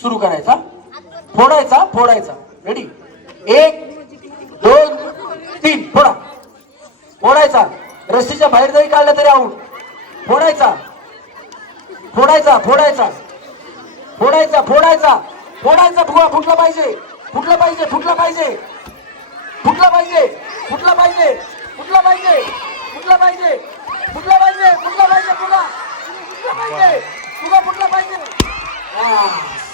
सुरू करायचा? फोडायचा फोडायचा. रेडी एक दोन तीन. फोडा. फोडायचा. रस्सीच्या बाहेर जरी काढलं तरी आऊट फोडायचा. फोडायचा फोडायचा. फोडायचा फोडायचा. फोडायचा फुगा फुटला पाहिजे. फुटला पाहिजे फुटला पाहिजे. फुटला पाहिजे फुटला पाहिजे. फुटला पाहिजे फुटला पाहिजे. फुटला पाहिजे फुटला पाहिजे फुगा. फुटला पाहिजे फुगा फुटला पाहिजे.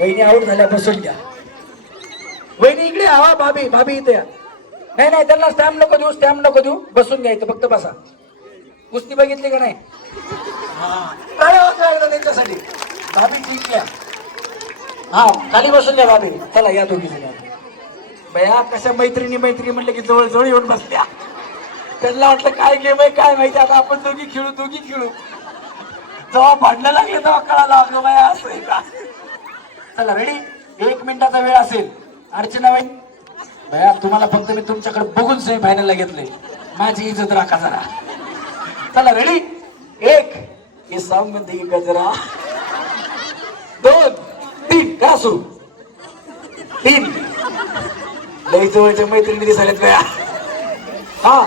वहिनी आऊट झाल्या बसून घ्या. वहिनी इकडे हवा भाभी भाभी इथे या. नाही नाही त्यांना स्टॅम्प नको देऊ स्टॅम्प नको देऊ. बसून घ्यायचं फक्त बसा. कुस्ती बघितली का नाही? काय होतं एकदा त्यांच्यासाठी? भाभी घ्या हा खाली बसून द्या भाभी. चला या दोघी जण बया कशा मैत्रिणी मैत्रिणी म्हणलं की जवळ जवळ येऊन बसल्या. त्यांना वाटलं काय गेम आहे काय माहिती आता आपण दोघी खेळू दोघी खेळू. जेव्हा भांडणं लागले तेव्हा कळालं अगं बाया असं आहे का? चला रेडी एक मिनिटाचा वेळ असेल. अर्चना बाई भया तुम्हाला फक्त मी तुमच्याकडे बघून सेमी फायनलला घेतले. माझी इज्जत राखा जरा. चला रेडी एक हे सॉंगमध्ये गजरा. दोन तीन करा सुरू. तीन. लई जवळच्या मैत्रिणी दिसायला गया हा.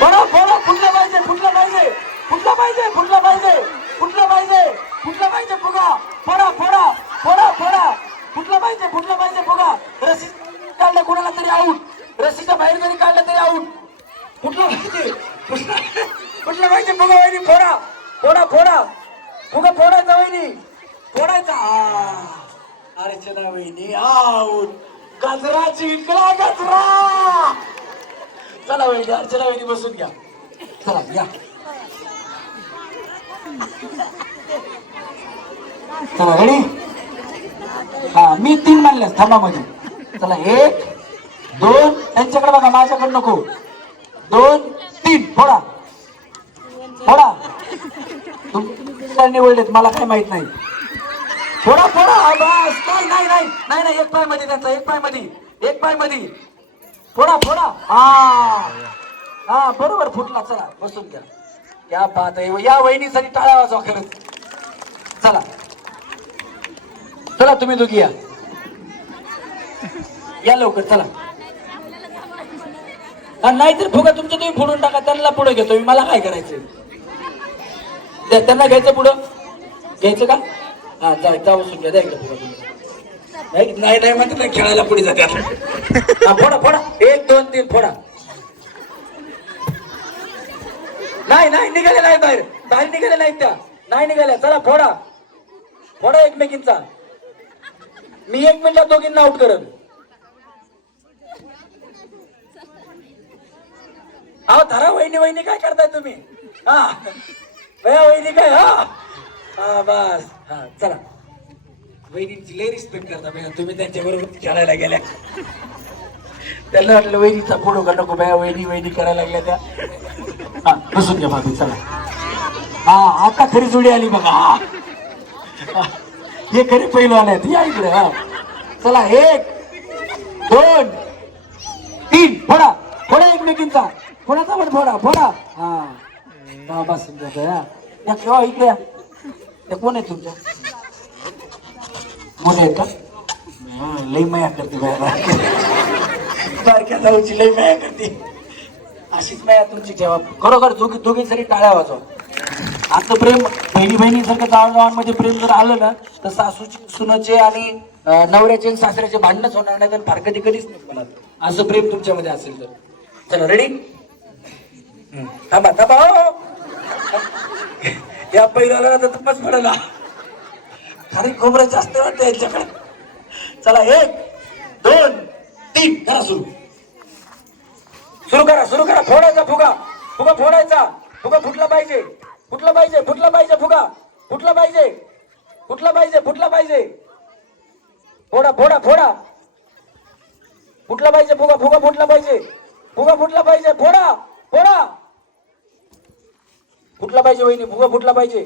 बरं बरं फुटलं पाहिजे फुटलं पाहिजे. फुटलं पाहिजे फुटलं पाहिजे. फुटलं पाहिजे फुटलं पाहिजे फुगा. फोडा फोडा फोडा फोडा कुठलं पाहिजे कुठलं पाहिजे बघा. रस्सी काढलं कोणाला तरी आऊट रस्सीच्या बाहेर जरी काढलं तरी आऊट फुटलं पाहिजे? कुठलं पाहिजे? बघा वहिनी फोडा. फोडा फोडा. फुगा फोडायचा वहिनी. फोडायचा. आ. अर्चना वहिनी आऊट गजरा जिंकला गजरा चला वहिनी अर्चना वहिनी बसून घ्या. चला या. चला रेडी हा मी तीन मानले थांबा मध्ये चला एक दोन त्यांच्याकडे बघा माझ्याकडे नको. दोन तीन फोडा. फोडा. तुमच्या निवडलेत मला काय माहीत नाही. फोडा फोडा. हा, बस नाही नाही नाही नाही नाही एक पायमध्ये त्यांचा एक पायमध्ये एक पायमध्ये फोडा फोडा. हा. हा बरोबर फुटला चला बसून द्या या पाहता या वहिनीसाठी टाळा वाजवा खरंच. चला. चला तुम्ही दोघी या. या लवकर चला. नाहीतर फुगा तुमचं तुम्ही फोडून टाका त्यांना पुढे घेतो मी मला काय करायचं द्या, त्यांना घ्यायचं पुढं? घ्यायचं का? हा जा जा बसून घ्या द्या इकडे फुगा तुम्ही. नाही नाही नाही म्हणते नाही खेळायला पुढे जाते हा, फोडा फोडा. एक दोन तीन फोडा. नाही नाही निघाले नाही बाहेर. बाहेर निघाले नाहीत त्या. नाही निघाल्या. चला फोडा. फोडा एकमेकींचा. मी एक मिनिटात दोघींना आउट करत. अहो धरा वहिनी वहिनी काय करताय तुम्ही? हा. भया वहिनी काय? हा. हा बस. हा चला. वहिनींची लय रिस्पेक्ट करता भया तुम्ही त्यांच्या बरोबर खेळायला गेल्या. त्याला वाटलं वहिनीचा फोटो का नको भया वहिनी वहिनी करायला लागल्या त्या. हा बसून घ्या भाभी चला. हा आता खरी जोडी आली बघा. हा. हे खरी पहिलं आहेत. या इकडे हा. चला एक दोन तीन फोडा. फोडा एकमेकींचा. फोडाचा पण फोडा फोडा. हा. हा बस समजा या या केव्हा इकडे या. त्या कोण आहे तुमच्या? कोण आहेत का? लई माया करते बाहेर बारक्या जाऊची लई माया करते. अशीच माया तुमची जेव्हा खरोखर दोघी दोघींसाठी टाळ्या वाजवा. आता प्रेम बहिणी बहिणीसारखं गावागावांमध्ये प्रेम जर आलं ना तर सासूचे सुनाचे आणि नवऱ्याचे आणि सासऱ्याचे भांडणच होणार नाही तर फार कधी कधीच नाही होणार. असं प्रेम तुमच्यामध्ये असेल तर. चला रेडी थांबा थांबा हो, हो. या पहिल्याला तर तपच पडला खरी खोबरं जास्त वाटतं यांच्याकडे. चला एक दोन तीन करा सुरू. सुरू करा सुरू करा फोडायचा फुगा. फुगा फोडायचा. फुगा फुटला पाहिजे. कुठलं पाहिजे कुठलं पाहिजे फुगा. कुठलं पाहिजे. कुठलं पाहिजे कुठलं पाहिजे. फोडा फोडा फोडा. कुठलं पाहिजे फुगा फुगा फुटला पाहिजे. फुगा फुटला पाहिजे फोडा फोडा. फुटला पाहिजे वहिनी फुगा फुटला पाहिजे.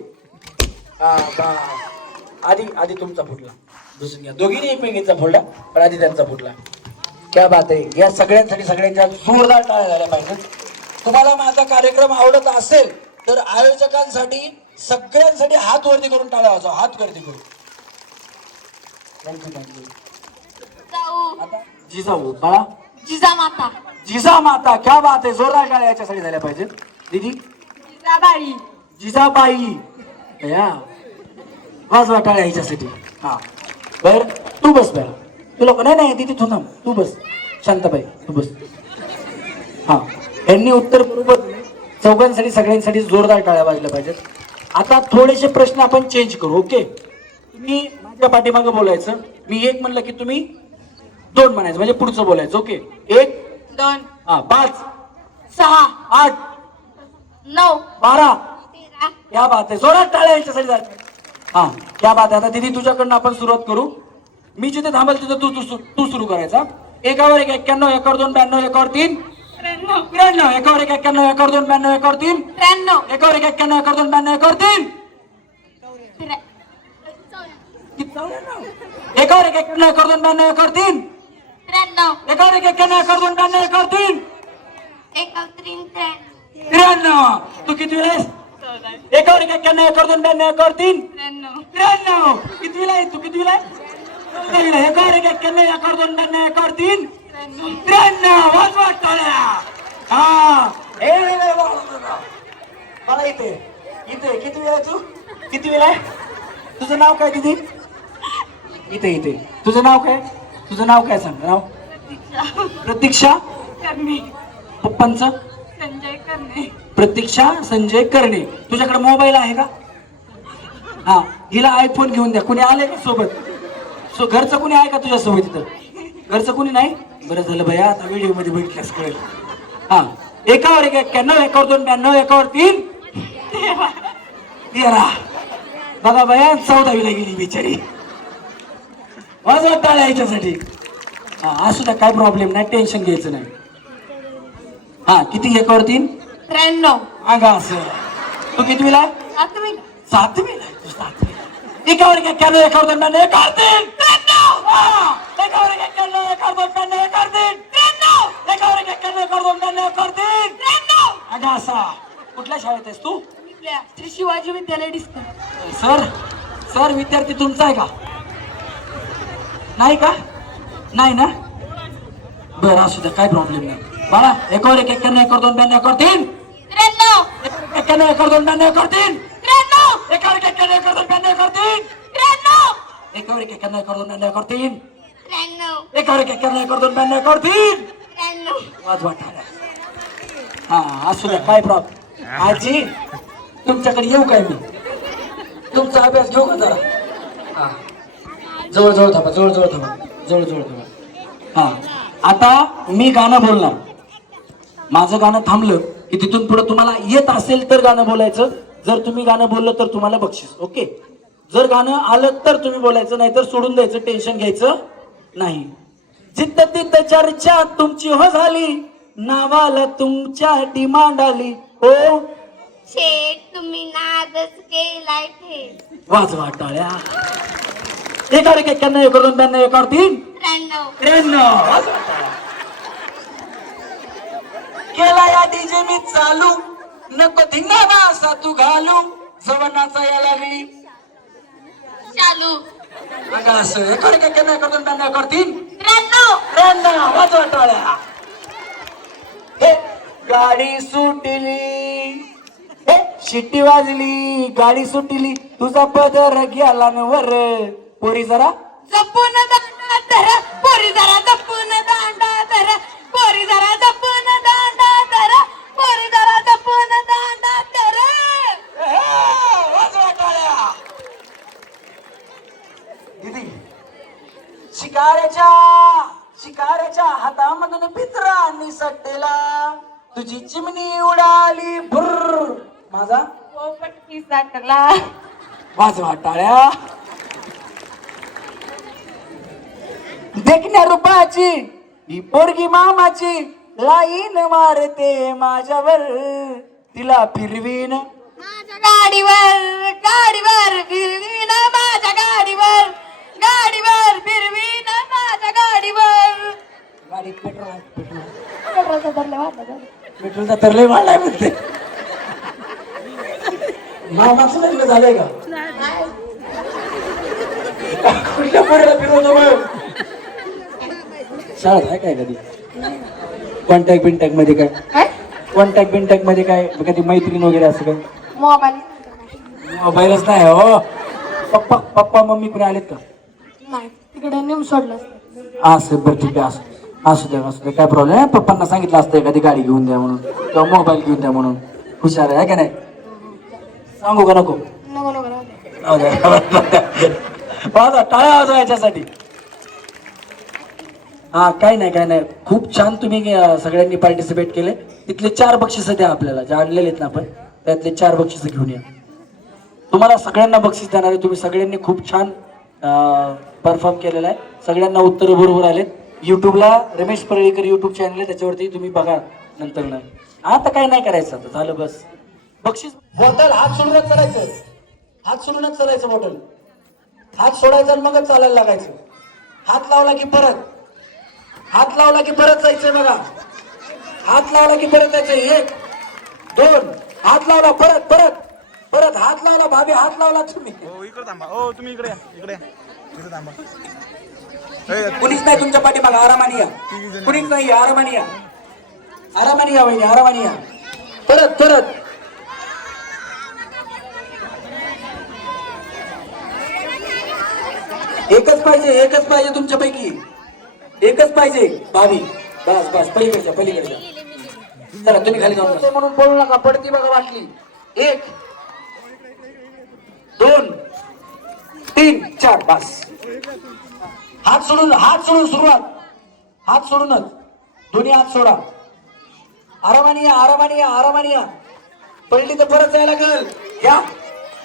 हा बा. आधी आधी तुमचा फुटला. दुसरी घ्या. दोघींनी एकमेकींचा फोडला पण आधी त्यांचा फुटला. क्या बात आहे. या सगळ्यांसाठी सगळ्यांच्या जोरदार टाळ्या झाल्या पाहिजेत. तुम्हाला माझा कार्यक्रम आवडत असेल तर आयोजकांसाठी सगळ्यांसाठी हात वरती करून टाळ्या वाजवा हात वरती करून. थँक्यू थँक्यू जाऊ आता? जिजाऊ बाळा. जिजा माता. जिजा माता क्या बात आहे. जोरदार टाळ्या याच्यासाठी झाल्या पाहिजेत. दीदी. जिजाबाई. जिजाबाई. या वाजवा टाळ्या ह्याच्यासाठी हा. बर तू बस बरं तू लोक नाही नाही तिथे तू थांब. तू बस. शांताबाई तू बस. हा. यांनी उत्तर बरोबर दिले. चौघांसाठी सगळ्यांसाठी जोरदार टाळ्या वाजल्या पाहिजेत. आता थोडेसे प्रश्न आपण चेंज करू ओके तुम्ही माझ्या पाठीमागे बोलायचं. मी एक म्हणलं की तुम्ही दोन म्हणायचं म्हणजे पुढचं बोलायचं ओके एक दोन. हा पाच सहा. आठ नऊ. बारा. क्या बात आहे. जोरात टाळ्या यांच्यासाठी झाल्या. हा क्या बात आहे. आता दिदी तुझ्याकडनं आपण सुरुवात करू. मी जिथे थांबेल तिथं तू तू तू सुरू करायचा. एकावर एक एक्क्याण्णव एकावर दोन ब्याण्णव एकावर तीन. त्र्याण्णव त्र्याण्णव एकावर एक एक्क्याण्णव एकावर दोन ब्याण्णव एकावर तीन त्र्याण्णव एकावर एक एक्क्याण्णव एकावर दोन ब्याण्णव एकावर तीन त्र्या- किती चौऱ्याण्णव? एकावर एक एक्क्याण्णव एकावर दोन ब्याण्णव एकावर तीन त्र्याण्णव एकावर एक एक्क्याण्णव एकावर दोन ब्याण्णव एकावर तीन एकत्रीन त्र्याण्णव त्र्याण्णव तू किती वेळेस एकावर एक एक्क्याण्णव एकावर दोन ब्याण्णव एकावर तीन त्र्याण्णव त्र्याण्णव कितवीला आहे तू कितवीला आहे चौदावीला. एकावर एक एक्क्याण्णव एकावर दोन ब्याण्णव एकावर तीन त्र्याण्णव त्र्याण्णव वाजवा टाळ्या हा ए, ए, ए, वा, वा, वा, वा. मला इथे इथे किती वेळ आहे तू? किती वेळ आहे? तुझं नाव काय दिदी? इथे इथे. तुझं नाव काय? तुझं नाव काय सांग नाव प्रतीक्षा. करणे. पप्पांचं? संजय करणे. प्रतीक्षा संजय करणे. तुझ्याकडे मोबाईल आहे का? हा हिला आयफोन घेऊन द्या. कुणी आले का सोबत? सो घरचं कुणी आहे का तुझ्या सोबत इथं? घरचं कुणी नाही? बरं झालं भैया आता व्हिडिओमध्ये बघितल्यास कळेल. हा एकावर एक एक्क्याण्णव एकावर दोन ब्याण्णव एकावर तीन. तेरा बघा भैया चौदावीला गेली बिचारी. वाजवा टाळ्या याच्यासाठी. हा असू द्या काय प्रॉब्लेम नाही टेन्शन घ्यायचं नाही. हा किती एकावर तीन त्र्याण्णव. अगं असं. तू कितवीला? आठवी सातवीला? तू सातवीला. एकावर एक एक्क्याण्णव एकावर दोन एकावर तीन हा. एकावर एक एक्क्याण्णव एकावर दोन एकावर तीन एकावर एक एक्क्याण्णव एकावर दोन ब्याण्णव एकावर तीन अगं असा. कुठल्या शाळेत आहेस तू? श्री शिवाजी विद्यालय डिस्कन सर सर विद्यार्थी तुमचा आहे का? नाही का? नाही ना? बरं असू द्या काय प्रॉब्लेम नाही. बाळा एकावर एक एक्क्याण्णव एकावर दोन ब्याण्णव एकावर तीन. एक्क्याण्णव एकावर दोन ब्याण्णव एकावर तीन. एकावर एक एक्क्याण्णव एकावर दोन ब्याण्णव एकावर तीन. एकावर एक एक्क्याण्णव एकावर दोन ब्याण्णव एकावर तीन. एकावर एक एक्क्याण्णव एकावर दोन ब्याण्णव एकावर तीन. वाजवा टाळ्या हा असू द्या काय प्रॉब्लेम आजी तुमच्याकडे येऊ काय मी? तुमचा अभ्यास घेऊ का जरा? हा. जवळजवळ थांबा जवळजवळ थांबा जवळजवळ थांबा. हा. आता मी गाणं बोलणार. माझं गाणं थांबलं की तिथून पुढे तुम्हाला येत असेल तर गाणं बोलायचं. जर तुम्ही गाणं बोललं तर तुम्हाला बक्षीस ओके? जर गाणं आलं तर तुम्ही बोलायचं नाही तर सोडून द्यायचं टेन्शन घ्यायचं नाही. जिथं तिथं चर्चा तुमची हो झाली नावाला तुमच्या डिमांड आली. हो शेठ तुम्ही नादच केलाय ठे. वाजवा टाळ्या एकावर एक एक्क्याण्णव एकावर दोन ब्याण्णव एकावर तीन. त्र्याण्णव. त्र्याण्णव. वाजवा टाळ्या. केला या डीजे मी चालू. नको धिंगाणा असा तू घालू. जवळ या लागली चालू. अगं असं. एकावर एक एक्क्याण्णव एकावर दोन ब्याण्णव एकावर तीन. त्र्याण्णव. त्र्याण्णव. वाजवा टाळ्या हे गाडी सुटली. हे शिट्टी वाजली गाडी सुटली तुझा पदर गेला न वर. पोरी जरा. जपून दांडा धरा पोरी जरा जपून दांडा धरा पोरी जरा जपून दांडा धरा पोरी जरा जपून दांडा धरा. टाळ्या दीदी शिकाऱ्याच्या शिकाऱ्याच्या हातामधून पित्रा निसटलेला तुझी चिमणी उडाली भुर्र. माझा? साठला वाजवा टाळ्या देखण्या रूपाची ही पोरगी मामाची लाईन मारते माझ्यावर. तिला फिरवीन. माझ्या गाडीवर गाडीवर फिरवीन माझ्या गाडीवर. गाडीवर फिरवीन माझ्या गाडीवर. गाडीत पेट्रोल आहे, पेट्रोल पेट्रोलचा तर लय वाढलाय म्हणते. मामाचं लग्न झालंय का? कुठल्या पोरीला फिरवतो मग शाळेत आहे काय कधी? कॉन्टॅक्ट बिनटॅक्टमध्ये काय? काय? कॉन्टॅक्ट बिनटॅक्टमध्ये काय? कधी मैत्रीण वगैरे असं काय? मोबाईल. मोबाईलच नाही हो. पप्पा पप्पा मम्मी कुठे आलेत का? नाही तिकडे सोडलं असं बरं ठीक आहे असं. असू द्या असू द्या काय प्रॉब्लेम आहे पप्पांना सांगितलं असतं एखादी गाडी घेऊन द्या म्हणून किंवा मोबाईल घेऊन द्या म्हणून. हुशार आहे का नाही? सांगू का नको? नको राहू टाळ्या वाजवा याच्यासाठी. हा काय नाही काय नाही. खूप छान तुम्ही अं, सगळ्यांनी पार्टिसिपेट केले. तिथले चार बक्षीस द्या आपल्याला. जे आणलेले आहेत ना आपण त्यातले चार बक्षीस घेऊन या. तुम्हाला सगळ्यांना बक्षीस देणार आहे तुम्ही सगळ्यांनी खूप छान परफॉर्म केलेला आहे. सगळ्यांना उत्तर बरोबर आलेत. युट्यूबला रमेश परळीकर युट्यूब चॅनल आहे. त्याच्यावरती तुम्ही बघा नंतर. आता काय नाही करायचं आता. झालं बस. बक्षीस बॉटल हात सोडूनच चालायचं. हात सोडूनच चालायचं बॉटल हात सोडायचा आणि मगच चालायला लागायचं. हात लावला की परत. हात लावला की परत जायचंय बघा. हात लावला की परत जायचंय. एक दोन हात लावला परत परत. परत हात लावला भाभी हात लावला तुम्ही. हो इकडे थांबा. हो तुम्ही इकडे या इकडे या. इकडे थांबा. ए, कुणीच नाही तुमच्या पाठीमागा. आरामाने या. कुणीच नाही आरामाने या. आरामाने या वहिनी आरामाने या. परत परत. एकच पाहिजे एकच पाहिजे तुमच्यापैकी. एकच पाहिजे भावी बस बस पलीकडच्या पलीकडच्या. चला तुम्ही खाली जाऊन म्हणून बोलू नका पडती बघा वाटली एक दोन तीन चार बस. हात सोडून हात सोडून सुरुवात. हात सोडूनच. दोन्ही हात सोडा. आरामानी या आरामानी या आरामानी या. पडली तर परत जायला लागल. या.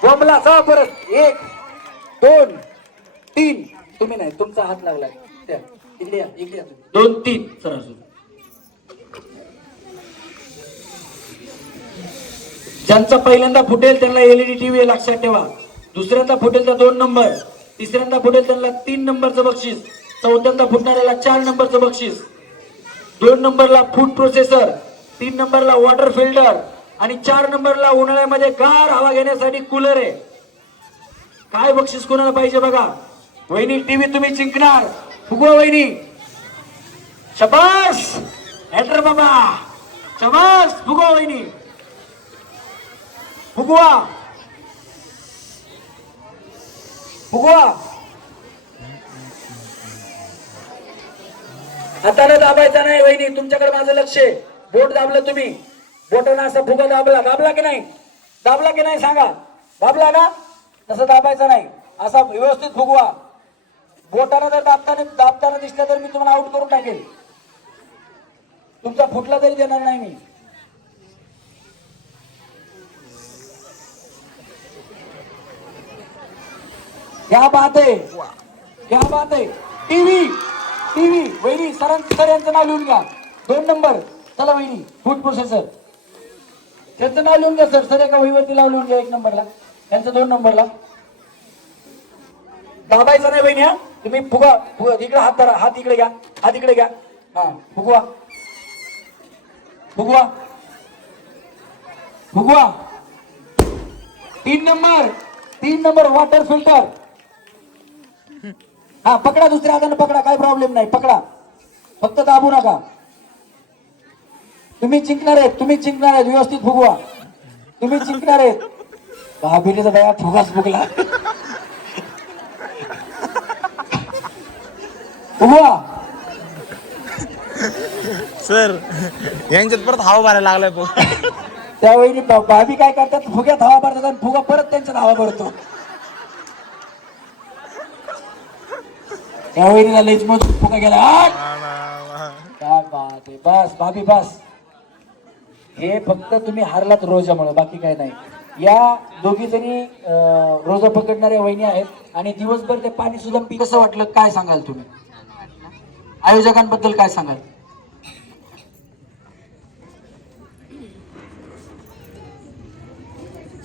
बोंबला सहा परत. एक दोन तीन तुम्ही नाही तुमचा हात लागलाय. त्या इकडे या इकडे या तुम्ही. दोन तीन. सर ज्यांचा पहिल्यांदा फुटेल त्यांना एलईडी टीव्ही लक्षात ठेवा. दुसऱ्यांदा फुटेल त्या दोन नंबर. तिसऱ्यांदा फुटेल त्यांना तीन नंबरचं बक्षीस. चौथ्यांदा फुटणाऱ्याला चार नंबरचं बक्षीस. दोन नंबरला फूड प्रोसेसर तीन नंबरला वॉटर फिल्टर आणि चार नंबरला उन्हाळ्यामध्ये गार हवा घेण्यासाठी कूलर आहे. काय बक्षीस कोणाला पाहिजे बघा? वहिनी टीव्ही तुम्ही जिंकणार. फुगवा वहिनी. शबास! हॅटर बाबा. शबास! फुगवा वहिनी. फुगवा. फुगवा. हाताने दाबायचा नाही वहिनी तुमच्याकडे माझं लक्ष आहे. बोट दाबलं तुम्ही. बोटानं असा फुगा दाबला. दाबला की नाही? दाबला की नाही सांगा. दाबला ना तसं दाबायचं नाही. असा व्यवस्थित फुगवा. बोटाला जर दाबताना दाबताना दिसलं तर मी तुम्हाला आउट करून टाकेल. तुमचा फुटला तरी देणार नाही मी. क्या बात आहे. क्या बात आहे. TV TV. वहिनी सर सर यांचं नाव लिहून घ्या. दोन नंबर. चला वहिनी फूड प्रोसेसर त्यांचं नाव लिहून घ्या सर. सर एका वहीवरती नाव लिहून घ्या एक नंबरला. त्यांचं दोन नंबरला. दाबायचं नाही वहिनी हा? तुम्ही फुगा फुगा इकडे हात धरा हात इकडे घ्या हात इकडे घ्या. हा फुगवा. फुगवा. फुगवा. तीन नंबर तीन नंबर वॉटर फिल्टर हा पकडा दुसऱ्या हाताने पकडा काय प्रॉब्लेम नाही पकडा. फक्त दाबू नका. तुम्ही जिंकणार आहेत तुम्ही जिंकणार आहेत व्यवस्थित फुगवा. तुम्ही जिंकणार आहेत. भाभीने तर दया फुगाच फुगला. फुगवा सर यांच्यात परत हवा मारायला लागलाय तो त्यावेळी भाभी काय करतात फुग्यात हवा भरतात आणि फुगा परत त्यांच्यात हवा भरतो. त्यावेळी लईच मजबूत फुगा गेला. आट! काय बात आहे. बस भाभी बस. हे फक्त तुम्ही हारलात रोजामुळे बाकी काय नाही. या दोघी जणी रोजा पकडणाऱ्या वहिनी आहेत आणि दिवसभर ते पाणी सुद्धा पी कसं वाटलं काय सांगाल तुम्ही? आयोजकांबद्दल काय सांगाल?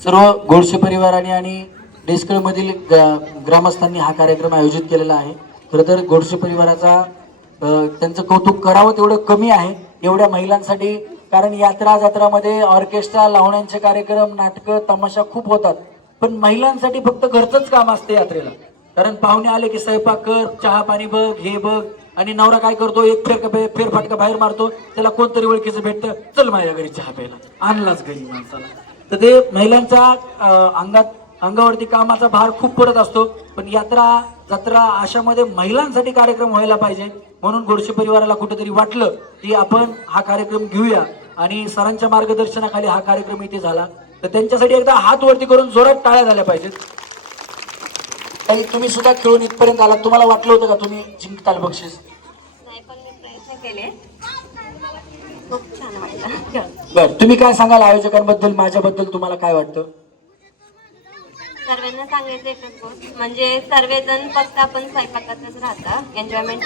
सर्व गोडसे परिवाराने आणि डेस्कळमधील ग्रामस्थांनी हा कार्यक्रम आयोजित केलेला आहे. खरं तर गोडसे परिवाराचा त्यांचं कौतुक करावं तेवढं कमी आहे. एवढ्या महिलांसाठी कारण यात्रा जत्रामध्ये ऑर्केस्ट्रा लावण्यांचे कार्यक्रम नाटकं तमाशा खूप होतात. पण महिलांसाठी फक्त घरचंच काम असते यात्रेला. कारण पाहुणे आले की स्वयंपाक कर चहा पाणी बघ हे बघ आणि नवरा काय करतो? एक फेर फेरफाटका बाहेर मारतो. त्याला कोणतरी ओळखीचं भेटतं. चल माझ्या घरी चहा प्यायला. आणलाच घरी माणसाला. तर ते महिलांच्या अंगात अंगावरती कामाचा भार खूप पडत असतो. पण यात्रा जत्रा अशामध्ये महिलांसाठी कार्यक्रम व्हायला पाहिजे. म्हणून गोडशे परिवाराला कुठेतरी वाटलं की आपण हा कार्यक्रम घेऊया. आणि सरांच्या मार्गदर्शनाखाली हा कार्यक्रम इथे झाला. तर त्यांच्यासाठी एकदा हात वरती करून जोरात टाळ्या झाल्या पाहिजेत. काही तुम्ही सुद्धा खेळून इथपर्यंत आलात. तुम्हाला वाटलं होतं का तुम्ही जिंकताल बक्षीस? बर तुम्ही काय सांगाल आयोजकांबद्दल? माझ्याबद्दल तुम्हाला काय वाटतं? सर्वांना सांगायचं एकच म्हणजे सर्वजण फक्त आपण स्वयंपाकातच राहतात. एन्जॉयमेंट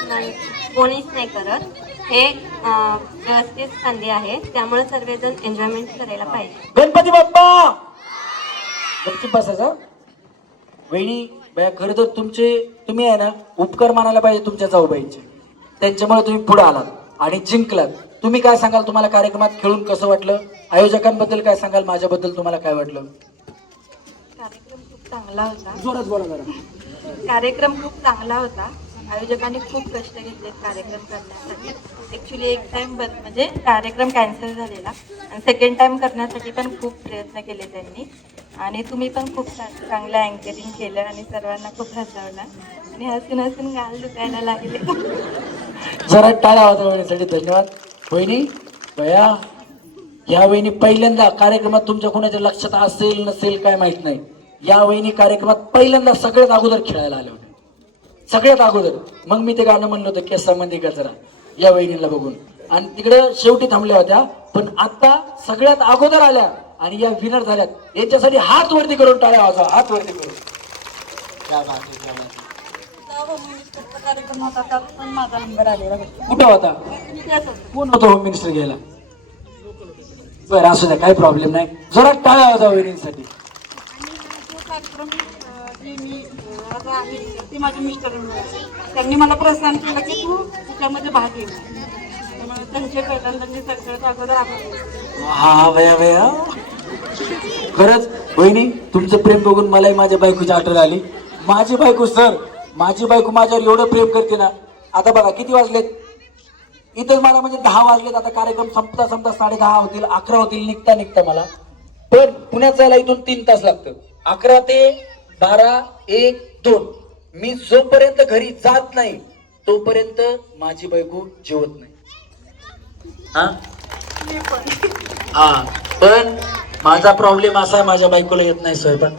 कोणीच नाही करत. हे व्यवस्थित संधी आहे. त्यामुळे सर्वजण एन्जॉयमेंट करायला पाहिजे. गणपती बाप्पा! गपचूप बसायचा वहिनी बया खरं तर तुमचे तुम्ही आहे ना उपकार मानायला पाहिजे तुमच्या जाऊबाईंचे. त्यांच्यामुळे तुम्ही पुढे आलात आणि जिंकलात. तुम्ही काय सांगाल तुम्हाला कार्यक्रमात खेळून कसं वाटलं? आयोजकांबद्दल काय सांगाल माझ्याबद्दल तुम्हाला काय वाटलं? कार्यक्रम खूप चांगला होता. जोरात बोला जरा. कार्यक्रम खूप चांगला होता. आयोजकांनी खूप कष्ट घेतले कार्यक्रम करण्यासाठी. ॲक्च्युली एक टाईम बस म्हणजे कार्यक्रम कॅन्सल झालेला. आणि सेकंड टाईम करण्यासाठी पण खूप प्रयत्न केले त्यांनी. आणि तुम्ही पण खूप चांगलं अँकरिंग केलं आणि सर्वांना खूप हसवलं. आणि हसून हसून गाल दुखायला लागले. जरा टाळ्या वाजवण्यासाठी धन्यवाद. वहिनी बया या वहिनी पहिल्यांदा कार्यक्रमात तुमच्या कोणाच्या लक्षात असेल नसेल काय माहीत नाही. या वहिनी कार्यक्रमात पहिल्यांदा सगळ्यात अगोदर खेळायला आले होते. सगळ्यात अगोदर मग मी ते गाणं म्हणलं होतं केसामध्ये गजरा. या वहिनीला बघून. आणि तिकडं शेवटी थांबल्या होत्या पण आता सगळ्यात अगोदर आल्या आणि या विनर झाल्यात. याच्यासाठी हात वरती करून टाळ्या वाजवा. हात वरती करून. होता कुठं होता? कोण होतं होम मिनिस्टर घ्यायला? बरं असू द्या काही प्रॉब्लेम नाही. जरा टाळ्या होता वहिनींसाठी. आता आहे. ते माझे मिस्टर त्यांनी मला प्रोत्साहन केलं की तू त्याच्यामध्ये भाग घे. त्यामुळे त्यांचे अगोदर हा भया भया. खरंच बहिणी तुमचं प्रेम बघून मलाही माझ्या बायकोची आठवण आली. माझी बायको सर माझी बायको माझ्यावर एवढं प्रेम करते ना. आता बघा किती वाजलेत? इथं मला म्हणजे दहा वाजलेत. आता कार्यक्रम संपता संपता साडे दहा होतील अकरा होतील निघता निघता मला. पण पुण्यात जायला इथून तीन तास लागतं. अकरा ते बारा एक दोन मी जोपर्यंत घरी जात नाही तोपर्यंत माझी बायको जेवत नाही. हा? हा पण माझा प्रॉब्लेम असा आहे माझ्या बायकोला येत नाही स्वयंपाक.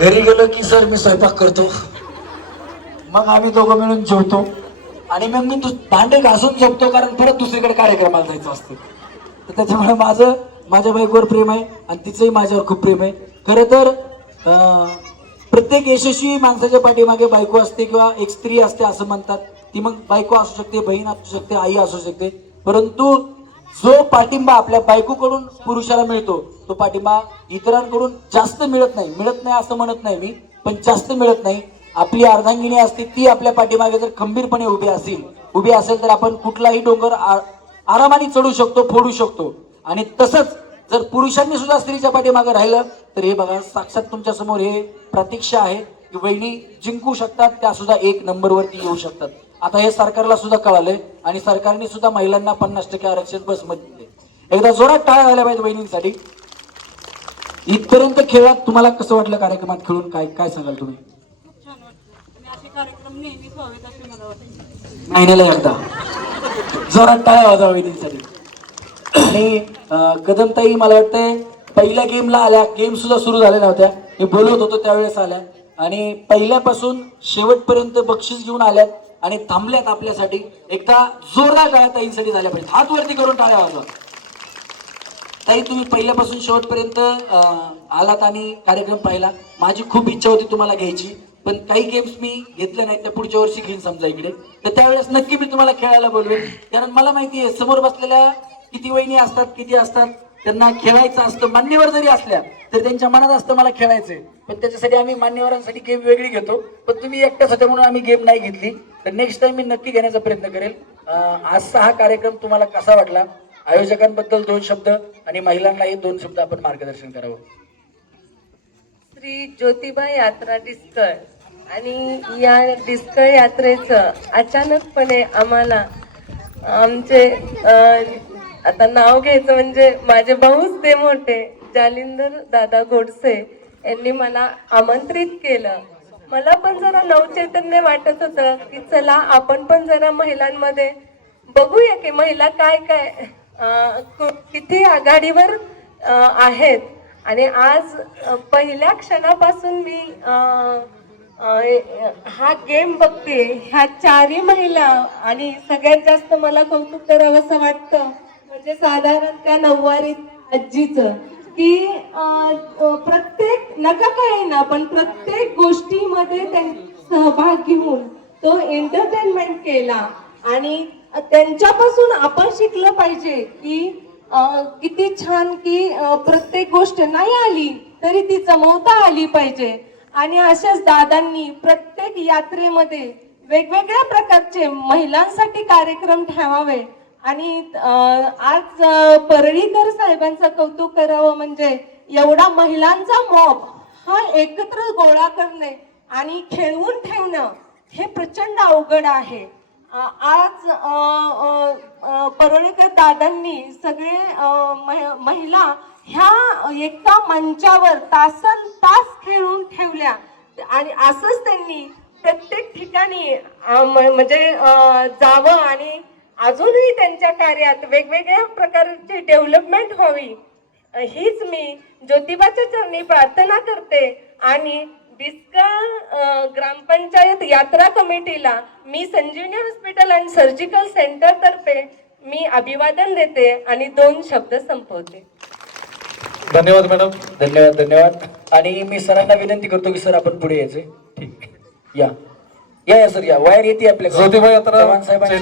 घरी गेलो की सर मी स्वयंपाक करतो. मग आम्ही दोघं मिळून जेवतो. आणि मग मी भांडे घासून झोपतो कारण परत दुसरीकडे कार्यक्रमाला जायचं असतं. तर त्याच्यामुळे माझं माझ्या बायकोवर प्रेम आहे आणि तिचंही माझ्यावर खूप प्रेम आहे. खरं तर प्रत्येक यशस्वी माणसाच्या पाठीमागे बायको असते किंवा एक स्त्री असते असं म्हणतात. ती मग बायको असू शकते बहीण असू शकते आई असू शकते. परंतु जो पाठिंबा आपल्या बायकोकडून पुरुषाला मिळतो तो पाठिंबा इतरांकडून जास्त मिळत नाही. मिळत नाही असं म्हणत नाही मी पण जास्त मिळत नाही. आपली अर्धांगिनी असते ती आपल्या पाठीमागे जर खंबीरपणे उभी असेल उभी असेल तर आपण कुठलाही डोंगर आरामाने चढू शकतो फोडू शकतो. आणि तसंच जर पुरुषांनी सुद्धा स्त्रीच्या पाठीमागे राहिलं तर हे बघा साक्षात तुमच्यासमोर हे प्रतीक्षा आहे की वहिनी जिंकू शकतात त्या सुद्धा एक नंबरवरती येऊ शकतात. आता हे सरकारला सुद्धा कळालंय आणि सरकारने सुद्धा महिलांना पन्नास टक्के आरक्षण बसमध्ये दिले एकदा जोरात टाळ्या झाल्या पाहिजे बहिणींसाठी इथपर्यंत खेळात तुम्हाला कसं वाटलं कार्यक्रमात खेळून? काय काय सांगाल तुम्ही? महिन्याला एकदा. जोरात टाळ्या वाजा वहिनींसाठी. आणि कदमताई मला वाटतंय पहिल्या गेमला आल्या. गेम सुद्धा सुरू झाल्या नव्हत्या. मी बोलवत होतो त्यावेळेस आल्या. आणि पहिल्यापासून शेवटपर्यंत बक्षीस घेऊन आल्यात आणि थांबल्यात आपल्यासाठी. एकदा जोरदार टाळ्या ताईंसाठी झाल्या पाहिजे हात वरती करून टाळ्या वाजवा. ताई तुम्ही पहिल्यापासून शेवटपर्यंत आलात आणि कार्यक्रम पाहिला. माझी खूप इच्छा होती तुम्हाला घ्यायची. पण काही गेम्स मी घेतले नाहीत. त्या पुढच्या वर्षी घेईन समजा इकडे. तर त्यावेळेस नक्की मी तुम्हाला खेळायला बोलवेन. कारण मला माहिती आहे समोर बसलेल्या किती वहिनी असतात किती असतात त्यांना खेळायचं असतं मान्यवर जरी असल्या तर त्यांच्या मनात असतं मला खेळायचंय. पण त्याच्यासाठी आम्ही मान्यवरांसाठी गेम वेगळी घेतो. पण तुम्ही एकट्यासाठी म्हणून आम्ही गेम नाही घेतली. तर नेक्स्ट टाइम मी नक्की घेण्याचा प्रयत्न करेल. आजचा हा कार्यक्रम तुम्हाला कसा वाटला? आयोजकांबद्दल दोन शब्द आणि महिलांनाही दोन शब्द आपण मार्गदर्शन करावं. श्री ज्योतिबा यात्रा डिस्कळ. आणि या डिस्कळ यात्रेचं अचानकपणे आम्हाला आमचे आता नाव घ्यायचं म्हणजे माझे भाऊच ते मोठे जालिंदर दादा गोडसे यांनी मला आमंत्रित केलं. मला पण जरा नवचैतन्य वाटत होतं की चला आपण पण जरा महिलांमध्ये बघूया की महिला काय काय किती आघाडीवर आहेत. आणि आज पहिल्या क्षणापासून मी हा गेम बघते ह्या चारही महिला आणि सगळ्यात जास्त मला कौतुक करावं असं वाटतं. म्हणजे साधारण त्या नऊवारी आजीचं की प्रत्येक नका काय ना पण प्रत्येक गोष्टीमध्ये सहभाग घेऊन तो एंटरटेनमेंट केला. आणि त्यांच्यापासून आपण शिकलं पाहिजे की किती छान की प्रत्येक गोष्ट नाही आली तरी ती जमवता आली पाहिजे. आणि अशाच दादांनी प्रत्येक यात्रेमध्ये वेगवेगळ्या प्रकारचे महिलांसाठी कार्यक्रम ठेवावे. आणि आज परळीकर साहेबांचं कौतुक करावं म्हणजे एवढा महिलांचा मॉब हा एकत्र गोळा करणे आणि खेळवून ठेवणं हे प्रचंड अवघड आहे. आज परळीकर दादांनी सगळे महिला ह्या एका मंचावर तासन तास खेळून ठेवल्या आणि असंच त्यांनी प्रत्येक ठिकाणी म- म्हणजे जावं आणि अजूनही त्यांच्या कार्यात वेगवेगळ्या प्रकारची डेव्हलपमेंट व्हावी. हीच मी ज्योतिबाच्या चरणी प्रार्थना करते आणि बिस्कळ अ, ग्रामपंचायत यात्रा कमिटीला मी Sanjivani hospital and surgical centre तर्फे मी अभिवादन देते आणि दोन शब्द संपवते. धन्यवाद मॅडम. धन्यवाद धन्यवाद. आणि मी सरांना विनंती करतो की सर आपण पुढे यायचे. ठीक. या. या या सर या. वायर येते आपल्या ज्योतिबा यात्रा चव्हाण साहेबांची-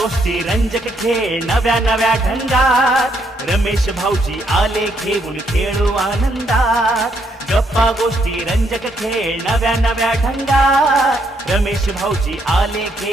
गोष्टी रंजक खेळ नव्या नव्या ढंगात रमेश भाऊजी आले घेऊन खेळू आनंदात. गप्पा गोष्टी रंजक खेळ नव्या नव्या ढंगात रमेश भाऊजी आले खेळ